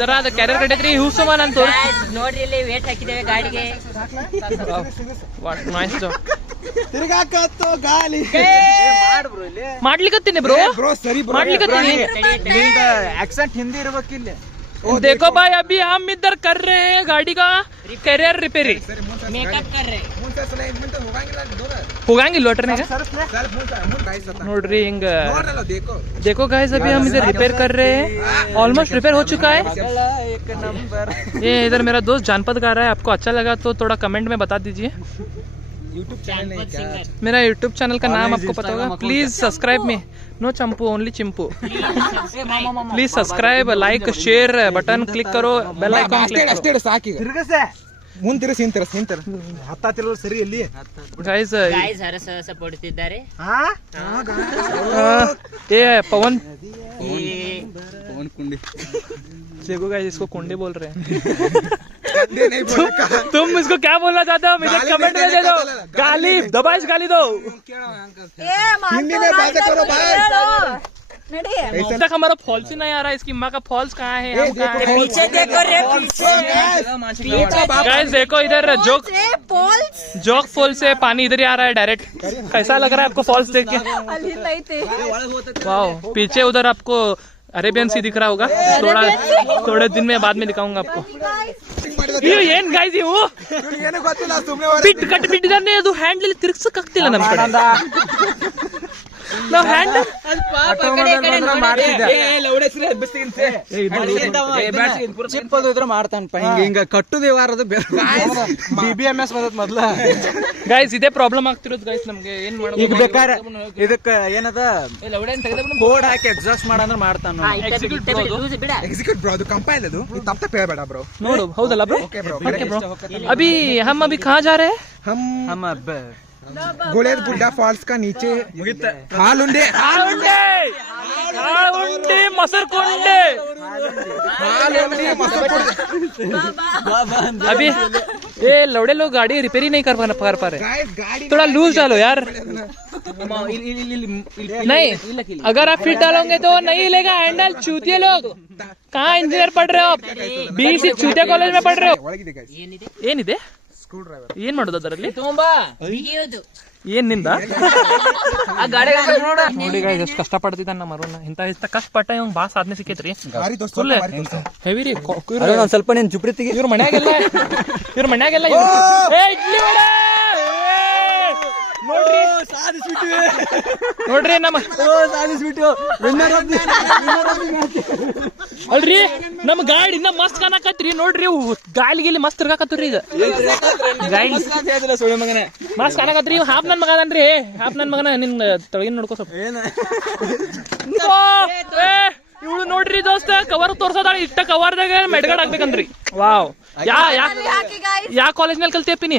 ಜರ ಅದು carrier ಕಟ್ಟೈತ್ರಿ use ನಾನು ನೋಡ್ರಿ ಇಲ್ಲಿ ವೇಟ್ ಹಾಕಿದ್ದೇವೆ ಗಾಡಿಗೆ. ತಿರ್ಗಾಕತ್ತು ಗಾಲಿ ಮಾಡ್ಲಿಕತ್ತೀನಿ ಬ್ರೋ ಸರಿ ಮಾಡ್ಲಿಕತ್ತೀನಿ. ಆಕ್ಸೆಂಟ್ ಹಿಂದಿ ಇರ್ಬೇಕಿಲ್ಲ. देखो भाई अभी हम इधर कर रहे हैं गाड़ी का कैरियर रिपेयरी. ಮೇಕಪ್ ಕರ್ರೆ ಹೋಗಂಗಿಲ್ಲ ಲೋಟ್ರನಾಗ ನೋಡ್ರಿ ಹಿಂಗ. देखो गाइस अभी हम इधर रिपेयर कर रहे हैं. ऑलमोस्ट रिपेयर हो चुका है. ये इधर मेरा दोस्त जानपत गा रहा है. आपको अच्छा लगा तो थोड़ा कमेंट में बता दीजिए. मेरा यूट्यूब चैनल का नाम आपको पता होगा. Please subscribe me. No Champu only Chimpu. Please subscribe like share button click करो बेल आइकन क्लिक करो. ಸಾಕಿ ಮುಂತಿರ ಸಿಂತರ ಹತ್ತಾತಿರೋ ಸರಿ ಇಲ್ಲಿ गाइस ಗಾಯ್ಸ್ ಹರಸ ಪಡುತ್ತಿದ್ದಾರೆ. ये पवन ಕುಂಡಿ देखो गाइस इसको कुंडी बोल रहे हैं. ಗಂದೆ नहीं बोलने का. तुम इसको क्या बोलना चाहते हो मुझे कमेंट में दे दो. गाली दबाइश गाली दो. हिंदी में बातें करो भाई. अब तक हमारा फॉल्स ही नहीं आ रहा है. इसकी माँ का फॉल्स कहाँ है? हम कहाँ हैं? पीछे देखो रे पीछे. गाइस देखो इधर जोक फॉल से पानी इधर ही आ रहा है डायरेक्ट. कैसा लग रहा है आपको फॉल्स देख के? वाओ पीछे उधर आपको अरेबियन सी दिख रहा होगा. थोड़े दिन में बाद में दिखाऊंगा आपको. ಏನ್ ಗಾಯ್ಸ್ ಇವು ಏನು ಗೊತ್ತಿಲ್ಲ ಸುಮ್ಮನೆ ಬಿಟ್ ಕಟ್ ಬಿಟ್ಟಿದ್ದಾನೆ. ಅದು ಹ್ಯಾಂಡಲ್ ತಿರ್ಗ್ಸಕ್ ಆಗ್ತಿಲ್ಲ ನಮ್ ಕಡೆ. ನಾವು ಹ್ಯಾಂಡಲ್ ಚಿಪ್ಪದ್ರ ಮಾಡ್ತಾನಪ್ಪ ಹಿಂಗ ಕಟ್ಟುದೇ ವಾರದ BBMS ಬಂದತ್ ಮೊದ್ಲ. ಗೈಸ್ ಇದೇ ಪ್ರಾಬ್ಲಮ್ ಆಗ್ತಿರೋದು ಗೈಸ್ ನಮ್ಗೆ. ಏನ್ ಮಾಡೋದು ಈಗ ಬೇಕಾರೆ ಇದಕ್ಕ ಏನದ ಕೋಡ್ ಹಾಕಿ ಎಕ್ಸಾಸ್ಟ್ ಮಾಡಂದ್ರ ಮಾಡ್ತಾನ. ಎಕ್ಸಿಕ್ಯೂಟ್ ಬ್ರೋ ಅದು ಕಂಪೈಲ್ ಅದು ತಪ್ಪ ಹೇಳ್ಬೇಡ ಬ್ರೋ. ನೋಡು ಹೌದಲ್ಲ ಬ್ರೋ. ಓಕೆ ಬ್ರೋ अभी हम अभी कहाँ जा रहे हैं? हम गोलेद बुड्ढा फॉल्स का नीचे हालुंडे मसरकुंडे. अभी ये लौड़े लोग गाड़ी रिपेयर ही नहीं कर पा रहे. थोड़ा लूज डालो यार. नहीं अगर आप फिट डालोगे तो नहीं हिलेगा हैंडल. चूतिए लोग कहाँ इंजीनियर पढ़ रहे हो आप? BC चूतिया कॉलेज में पढ़ रहे हो. ಏನಿದೆ ಏನ್ ಮಾಡೋದು ಅದರಲ್ಲಿ? ಏನಿಂದ ನೋಡಿ ಗಾಯ್ಸ್ ಎಷ್ಟು ಕಷ್ಟ ಪಡ್ತಿದ್ದಾನ ನಮ್ಮ ಅರುಣ್. ಇಂತ ಕಷ್ಟಪಟ್ಟ ಇವ್ ಬಾಸ್ ಆದ್ಮೇ ಸಿಕ್ಕೈತ್ರಿ. ಹೆವಿ ರೀ. ಸ್ವಲ್ಪ ನೀನ್ ಚುಪ್ರಿ ತೆಗಿ. ಇವ್ರ ಮನ್ಯಾಗೆಲ್ಲ ಇಡ್ಲಿ ವಡೆ ನೋಡ್ರಿ ನಮ್ಮ ಅಲ್ರಿ ನಮ್ ಗಾಡಿ ಇನ್ನ ಮಸ್ತ್ ಕಾಣಕತ್ರಿ. ನೋಡ್ರಿ ಗಾಳಿಗಿಲ್ಲಿ ಮಸ್ತ್ ತಿರ್ಗಾಕತ್ರಿ. ಈಗ ಗಾಡಿ ಮಸ್ತ್ ಕಾಣಕತ್ರಿ. ಇವ್ ಹಾಫ್ ನನ್ ಮಗ ಅದನ್ರಿ. ಹಾಫ್ ನನ್ ಮಗನ ನಿನ್ ತೊಳಗಿನ ನೋಡ್ಕೋ ಸ್ವಲ್ಪ. ಇವಳು ನೋಡ್ರಿ ದೋಸ್ತ ಕವರ್ ತೋರ್ಸೋದಾಳ. ಇಷ್ಟ ಕವರ್ದಾಗ ಮೆಡ್ಗಾಡ್ ಆಗ್ಬೇಕಂದ್ರಿ. ವಾವ್ ಯಾ ಕಾಲೇಜ್ ನಲ್ಲಿ ಕಲ್ತಿಯಪ್ಪಿನಿ?